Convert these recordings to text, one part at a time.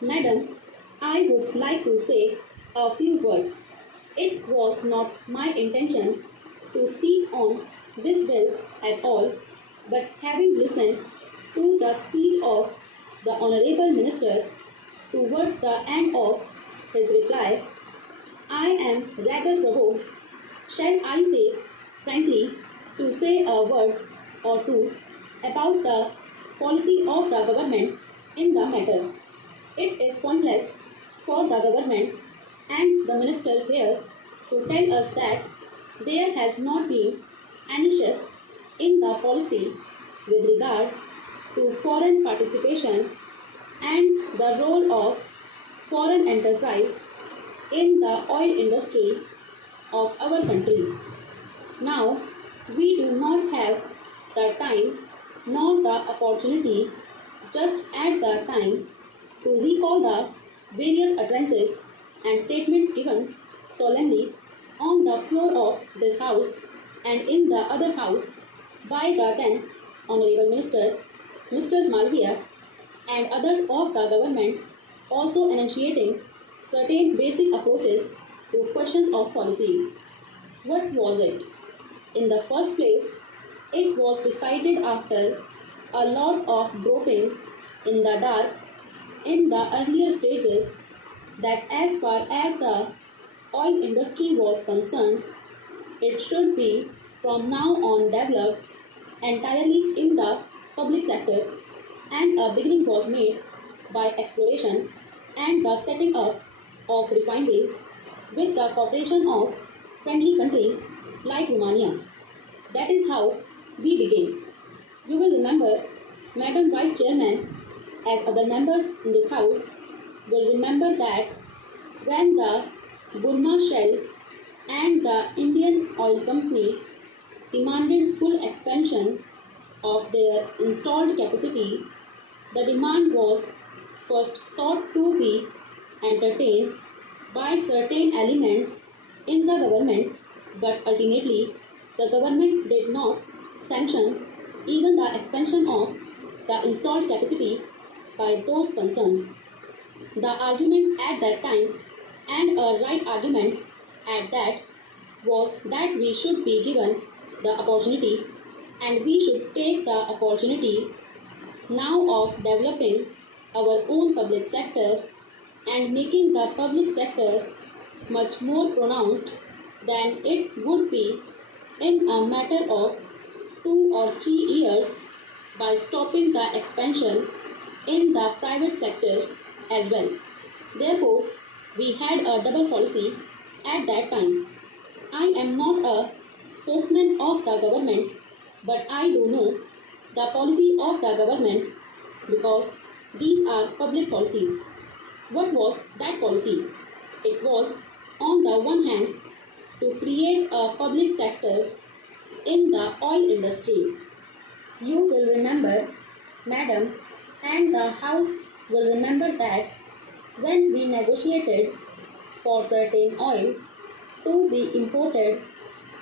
Madam, I would like to say a few words. It was not my intention to speak on this bill at all, but having listened to the speech of the Honorable Minister towards the end of his reply, I am rather provoked, shall I say frankly, to say a word or two about the policy of the government in the matter. It is pointless for the government and the minister here to tell us that there has not been any shift in the policy with regard to foreign participation and the role of foreign enterprise in the oil industry of our country. Now, we do not have the time nor the opportunity just at the time to recall the various utterances and statements given solemnly on the floor of this House and in the other House by the then Honorable Minister, Mr. Malviya, and others of the government, also enunciating certain basic approaches to questions of policy. What was it? In the first place, it was decided after a lot of groping in the dark in the earlier stages that as far as the oil industry was concerned, it should be from now on developed entirely in the public sector, and a beginning was made by exploration and the setting up of refineries with the cooperation of friendly countries like Romania. That is how we begin. You will remember, Madam Vice Chairman, as other members in this House will remember that when the Burma Shell and the Indian Oil Company demanded full expansion of their installed capacity, the demand was first sought to be entertained by certain elements in the government, but ultimately the government did not sanction even the expansion of the installed capacity by those concerns. The argument at that time, and a right argument at that, was that we should be given the opportunity and we should take the opportunity now of developing our own public sector and making the public sector much more pronounced than it would be in a matter of 2 or 3 years by stopping the expansion in the private sector as well. Therefore, we had a double policy at that time. I am not a spokesman of the government, but I do know the policy of the government because these are public policies. What was that policy? It was, on the one hand, to create a public sector in the oil industry. You will remember, Madam, and the House will remember that when we negotiated for certain oil to be imported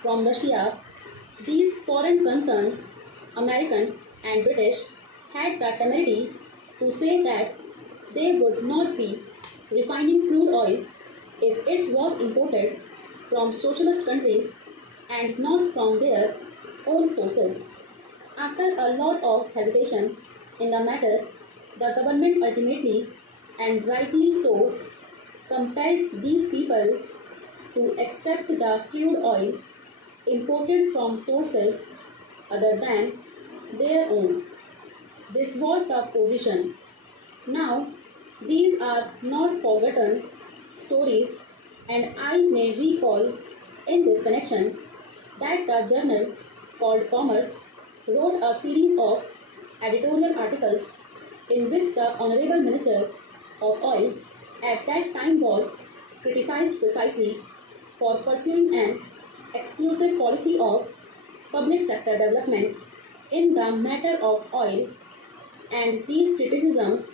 from Russia, these foreign concerns, American and British, had the temerity to say that they would not be refining crude oil if it was imported from socialist countries and not from their own sources. After a lot of hesitation in the matter, the government ultimately, and rightly so, compelled these people to accept the crude oil imported from sources other than their own. This was the position. Now, these are not forgotten stories, and I may recall in this connection that the journal called Commerce wrote a series of editorial articles in which the Honorable Minister of Oil at that time was criticized precisely for pursuing an exclusive policy of public sector development in the matter of oil, and these criticisms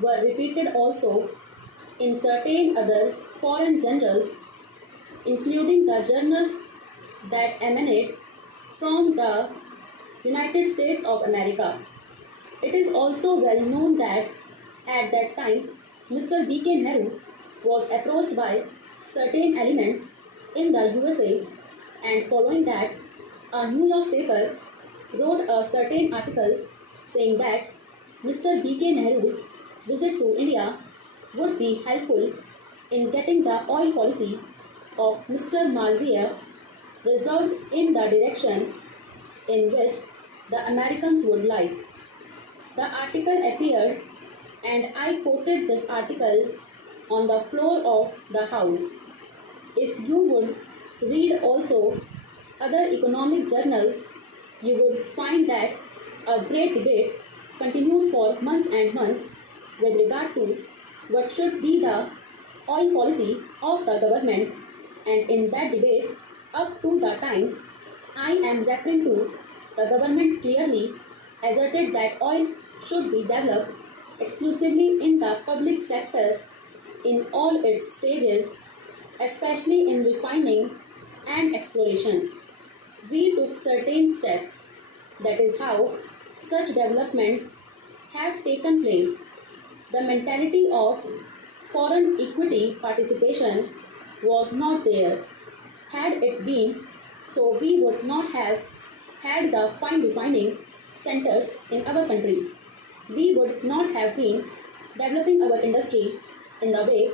were repeated also in certain other foreign journals, including the journals that emanate from the United States of America. It is also well known that at that time Mr. B.K. Nehru was approached by certain elements in the USA, and following that, a New York paper wrote a certain article saying that Mr. B.K. Nehru's visit to India would be helpful in getting the oil policy of Mr. Malviya resolved in the direction in which the Americans would like. The article appeared, and I quoted this article on the floor of the House. If you would read also other economic journals, you would find that a great debate continued for months and months with regard to what should be the oil policy of the government, and in that debate, up to the time I am referring to, the government clearly asserted that oil should be developed exclusively in the public sector in all its stages, especially in refining and exploration. We took certain steps. That is how such developments have taken place. The mentality of foreign equity participation was not there. Had it been so, we would not have had the fine refining centers in our country. We would not have been developing our industry in the way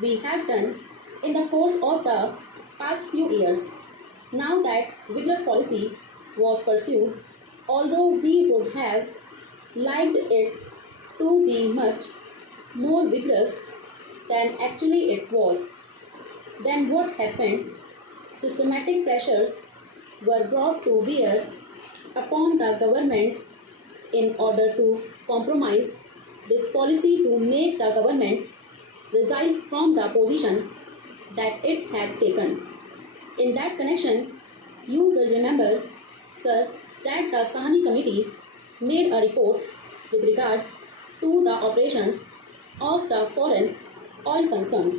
we have done in the course of the past few years. Now that vigorous policy was pursued, although we would have liked it to be much more vigorous than actually it was, then what happened? Systematic pressures were brought to bear upon the government in order to compromise this policy to make the government resign from the position that it had taken. In that connection, you will remember, sir, that the Sahani Committee made a report with regard to the operations of the foreign oil concerns.